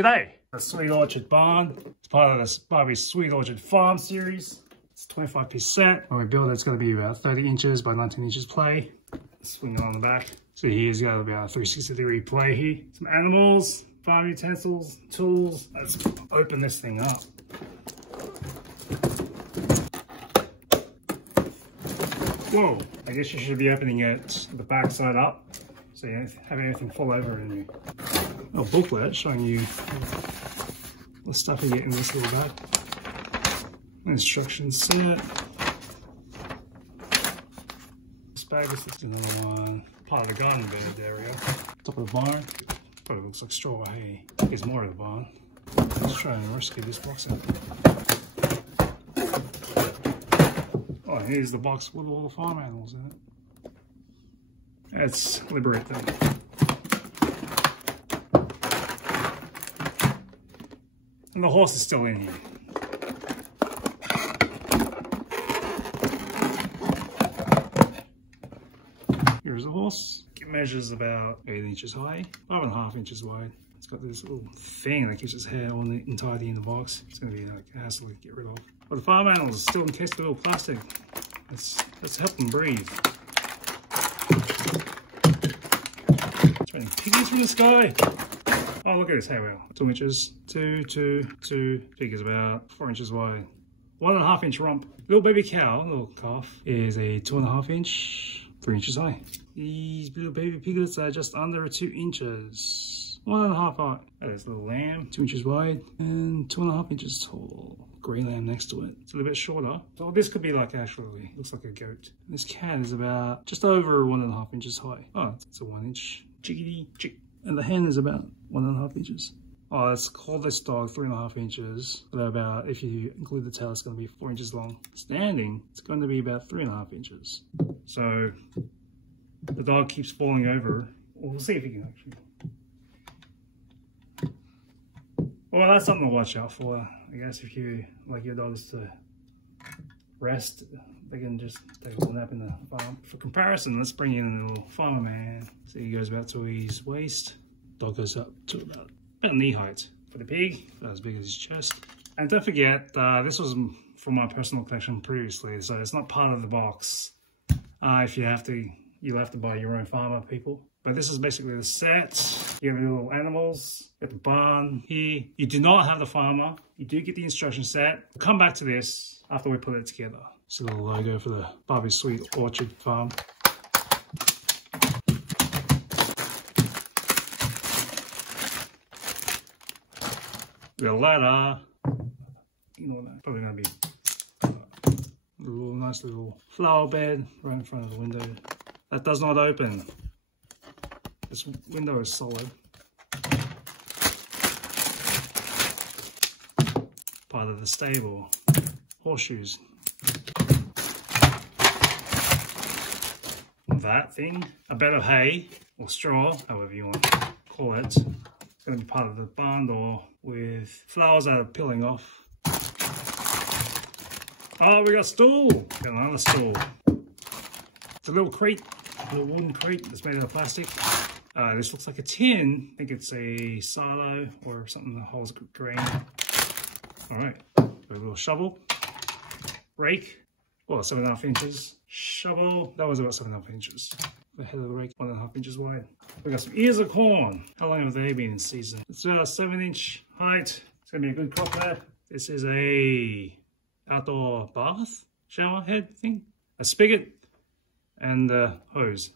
G'day! The Sweet Orchard Barn. It's part of this Barbie Sweet Orchard Farm series. It's a 25-piece set. When we build it, it's going to be about 30 inches by 19 inches play. Swing it on the back. So here's got about a 360-degree play here. Some animals, farm utensils, tools. Let's open this thing up. Whoa! I guess you should be opening it the back side up, so you don't have anything fall over in you. A booklet showing you the stuff you get in this little bag. Instruction set. This bag is just another one. Part of the garden bed area. Top of the barn. Probably looks like straw hay. There's more of the barn. Let's try and rescue this box out. Oh, here's the box with all the farm animals in it. Let's liberate them. And the horse is still in here. Here's the horse. It measures about 8 inches high, 5.5 inches wide. It's got this little thing that keeps its hair all entirely in the box. It's going to be like a hassle to get rid of. But the farm animals are still encased with little plastic. Let's help them breathe. It's raining piggies from the sky. Oh, look at this hay wheel. 2 inches. Two. Pig is about 4 inches wide. 1.5 inch rump. Little baby cow, little calf, is a 2.5 inch, 3 inches high. These little baby piglets are just under 2 inches. 1.5 high. That is little lamb, 2 inches wide and 2.5 inches tall. Grey lamb next to it. It's a little bit shorter. So this could be like actually, looks like a goat. This cat is about just over 1.5 inches high. Oh, it's a 1 inch chickadee chick. And the hen is about 1.5 inches. Oh, let's call this dog 3.5 inches. But about, if you include the tail, it's going to be 4 inches long. Standing, it's going to be about 3.5 inches. So the dog keeps falling over. Well, we'll see if he can actually. Well, that's something to watch out for. I guess if you like your dogs to rest, they can just take a little nap in the farm. For comparison, let's bring in a little farmer man. So he goes about to his waist. Dog goes up to about knee height. For the pig, about as big as his chest. And don't forget, this was from my personal collection previously, so it's not part of the box. If you have to, you'll have to buy your own farmer, people. But this is basically the set. You have the little animals, you have the barn here. You do not have the farmer. You do get the instruction set. We'll come back to this after we put it together. It's a little logo for the Barbie Sweet Orchard Farm. The ladder. You know that. Probably gonna be a little nice little flower bed right in front of the window. That does not open. This window is solid. Part of the stable. Horseshoes. That thing. A bed of hay or straw, however you want to call it. It's going to be part of the barn door with flowers that are peeling off. Oh, we got a stool. Got another stool. It's a little crate. A little wooden crate that's made out of plastic. This looks like a tin. I think it's a silo or something that holds grain. All right, a little shovel, rake, well, 7.5 inches. Shovel, that was about 7.5 inches. The head of the rake, 1.5 inches wide. We got some ears of corn. How long have they been in season? It's about a 7-inch height. It's gonna be a good crop there. This is a outdoor bath, shower head thing, a spigot, and a hose.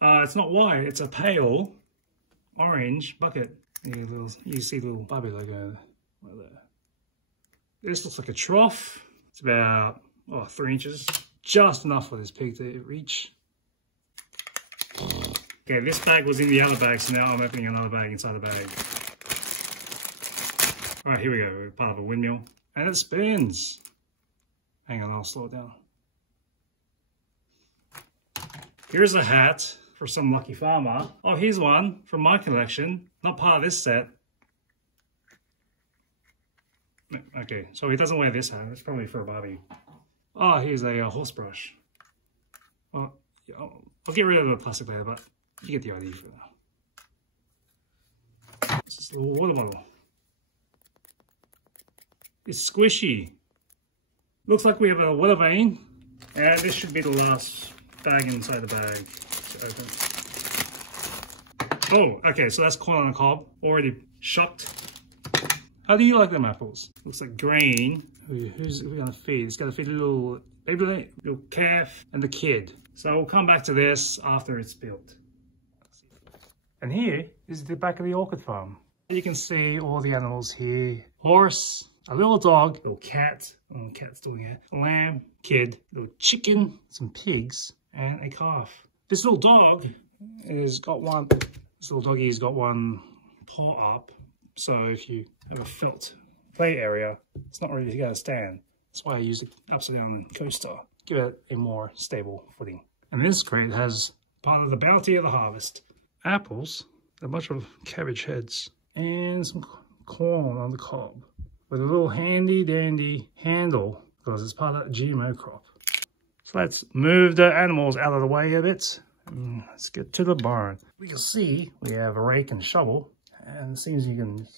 It's not white, it's a pale orange bucket. You see the little Barbie logo right there. This looks like a trough. It's about 3 inches. Just enough for this pig to reach. Okay, this bag was in the other bag, so now I'm opening another bag inside the bag. All right, here we go. We're part of a windmill. And it spins. Hang on, I'll slow it down. Here's a hat for some lucky farmer. Oh, here's one from my collection. Not part of this set. Okay, so he doesn't wear this hat. It's probably for a Barbie. Oh, here's a horse brush. Well, yeah, I'll get rid of the plastic layer, but you get the idea for now. This is a little water bottle. It's squishy. Looks like we have a weather vane, and this should be the last bag inside the bag. Oh, okay, so that's corn on the cob, already shucked. How do you like them apples? Looks like grain. Who's we gonna feed? It's gonna feed a little baby, little calf, and the kid. So we'll come back to this after it's built. And here is the back of the orchard farm. You can see all the animals here. Horse, a little dog, little cat, cat's doing it, a lamb, kid, little chicken, some pigs, and a calf. This little dog has got one, this little doggie's got one paw up. So if you have a felt play area, it's not really going to stand. That's why I use the upside down coaster. Give it a more stable footing. And this crate has part of the bounty of the harvest. Apples, a bunch of cabbage heads, and some corn on the cob with a little handy dandy handle because it's part of the GMO crop. So let's move the animals out of the way a bit. And let's get to the barn. We can see we have a rake and shovel, and it seems you can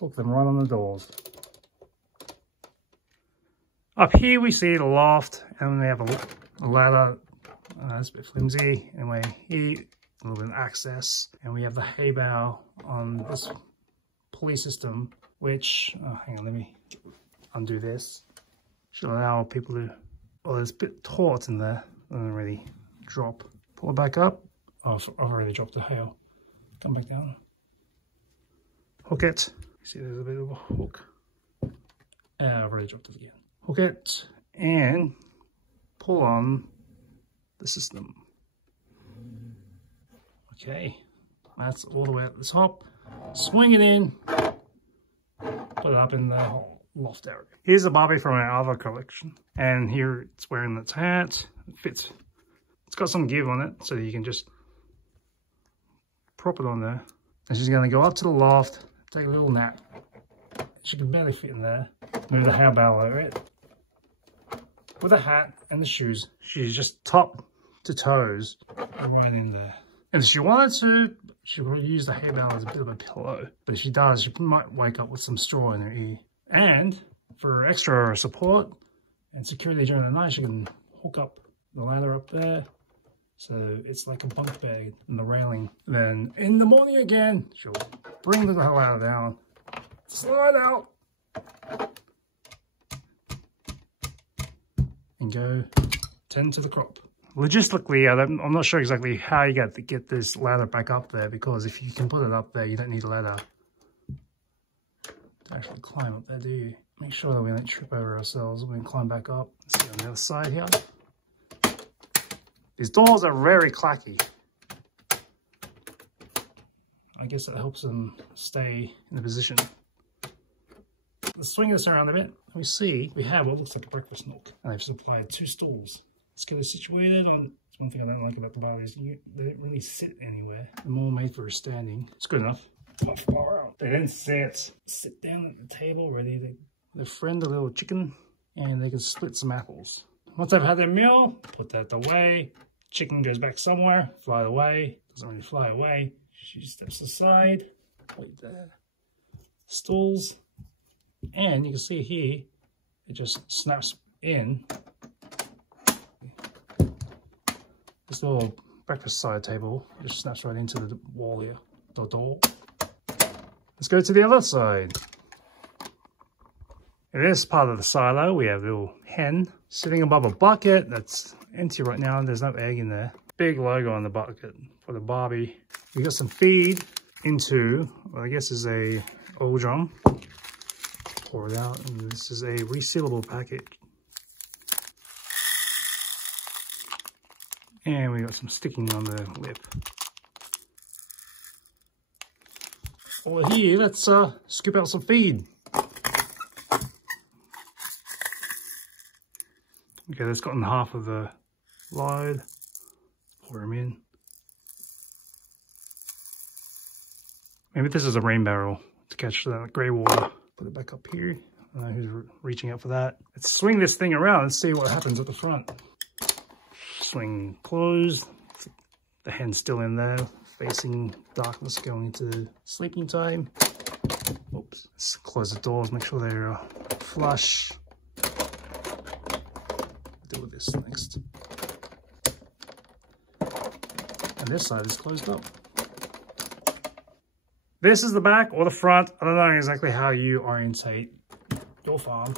hook them right on the doors. Up here we see the loft, and we have a ladder. It's a bit flimsy. Anyway, here a little bit of access, and we have the hay bale on this pulley system, which hang on, let me undo this. Should allow people to. Well, it's a bit taut in there. Doesn't really drop. Pull it back up. Oh, I've already dropped the hay. Come back down. Hook it. See, there's a bit of a hook. I've already dropped it again. Hook it and pull on the system. Okay, that's all the way at the top. Swing it in, put it up in the loft area. Here's a Barbie from our other collection, and here it's wearing its hat. It fits. It's got some give on it, so you can just prop it on there. And she's going to go up to the loft, take a little nap. She can barely fit in there. Move the hay bale over it. With a hat and the shoes, she's just top to toes right in there. And if she wanted to, she would use the hay bale as a bit of a pillow. But if she does, she might wake up with some straw in her ear. And for extra support and security during the night, she can hook up the ladder up there. So it's like a bunk bed and the railing. Then in the morning again, she'll bring the ladder down, slide out, and go tend to the crop. Logistically, I'm not sure exactly how you get this ladder back up there, because if you can put it up there, you don't need a ladder to actually climb up there, do you? Make sure that we don't trip over ourselves when we climb back up. Let's see on the other side here. These doors are very clacky. I guess that helps them stay in the position. Let's swing this around a bit. We see we have what looks like a breakfast nook, and they've supplied 2 stools. Let's get it situated on. It's one thing I don't like about the Barbies. They don't really sit anywhere. They're more made for standing. It's good enough. They then sit down at the table ready to friend a little chicken, and they can split some apples. Once they've had their meal, put that away. Chicken goes back somewhere, fly away. Doesn't really fly away. She steps aside. Wait there. Stools. And you can see here, it just snaps in. This little breakfast side table just snaps right into the wall here, the door. Let's go to the other side. In this part of the silo, we have a little hen sitting above a bucket that's empty right now, and there's no egg in there. Big logo on the bucket for the Barbie. We got some feed into, what I guess is a oil drum. Pour it out, and this is a resealable package. And we got some sticking on the lip. Over here, let's scoop out some feed. Okay, that's gotten half of the load. Pour them in. Maybe this is a rain barrel to catch that grey water. Put it back up here. I don't know who's reaching out for that. Let's swing this thing around and see what happens at the front. Swing closed. The hen's still in there, facing darkness, going into sleeping time. Oops. Let's close the doors, make sure they're flush. Deal with this next. And this side is closed up. This is the back or the front. I don't know exactly how you orientate your farm.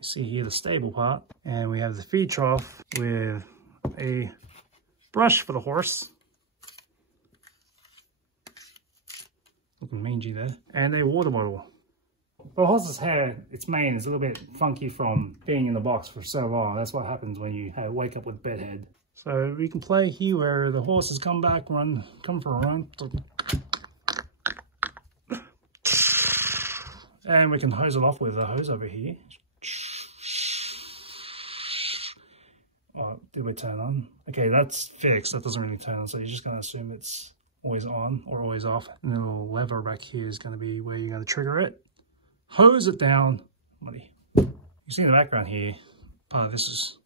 See here the stable part, and we have the feed trough with a brush for the horse, looking mangy there, and a water bottle. The horse's hair, its mane is a little bit funky from being in the box for so long. That's what happens when you wake up with bedhead. So we can play here where the horses come back, come for a run, and we can hose it off with a hose over here. Oh, did we turn on? Okay, that's fixed. That doesn't really turn on, so you're just going to assume it's always on or always off. And the little lever back here is going to be where you're going to trigger it. Hose it down. Muddy. You see in the background here, part of this is,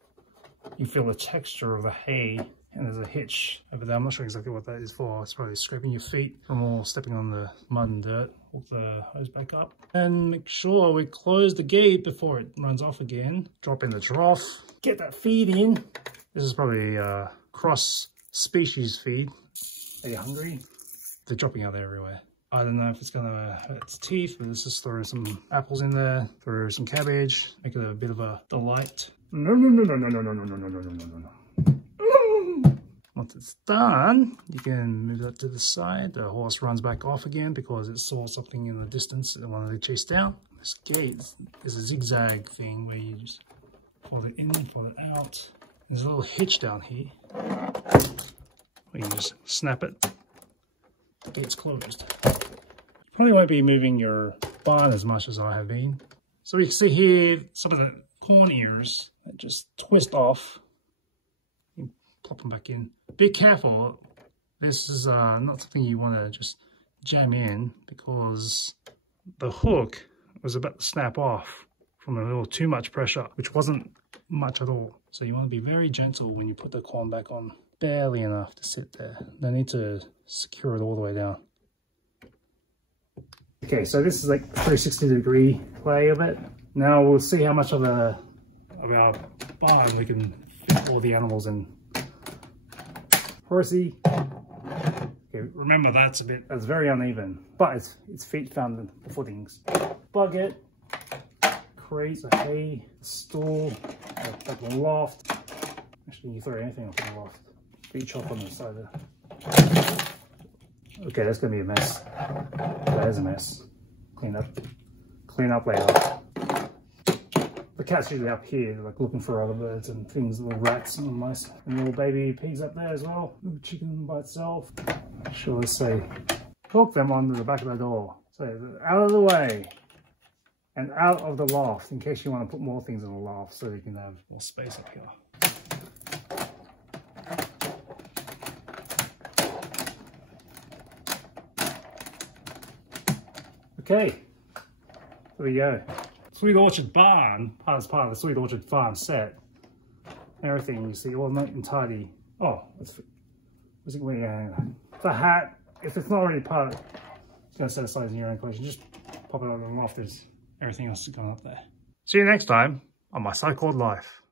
you feel the texture of the hay, and there's a hitch over there. I'm not sure exactly what that is for. It's probably scraping your feet from all stepping on the mud and dirt. Hook the hose back up. And make sure we close the gate before it runs off again. Drop in the trough. Get that feed in. This is probably a cross-species feed. Are you hungry? They're dropping out everywhere. I don't know if it's gonna hurt its teeth, but let's just throw some apples in there, throw some cabbage, make it a bit of a delight. No. Once it's done, you can move that to the side. The horse runs back off again because it saw something in the distance it wanted to chase down. This gate is a zigzag thing where you just fold it in, fold it out. There's a little hitch down here where you just snap it. The gate's closed. Probably won't be moving your barn as much as I have been. So we can see here some of the corn ears that just twist off. You plop them back in. Be careful. This is not something you want to just jam in, because the hook was about to snap off from a little too much pressure, which wasn't much at all. So you want to be very gentle when you put the corn back on. Barely enough to sit there. No need to secure it all the way down. Okay, so this is like 360-degree play of it. Now we'll see how much of our barn we can fit all the animals in. Horsey. Okay, remember that's very uneven, but its feet found the footings. Bucket, crate, a hay, stool, like a loft. Actually, you can throw anything off the loft. Feet chop on the side there. Okay, that's gonna be a mess. That is a mess. Clean up later. The cat's usually up here, like looking for other birds and things, little rats and mice, and little baby pigs up there as well. Little chicken by itself. Sure, let's say hook them onto the back of the door. So out of the way and out of the loft, in case you want to put more things in the loft, so you can have more space up here. Okay, there we go. Sweet Orchard Barn, as part of the Sweet Orchard Farm set. Everything you see, all neat and tidy. Oh, where's it going? The hat, if it's not already part of it, it's going to set aside in your own collection. Just pop it on the loft. There's everything else is going up there. See you next time on My So-Called Life.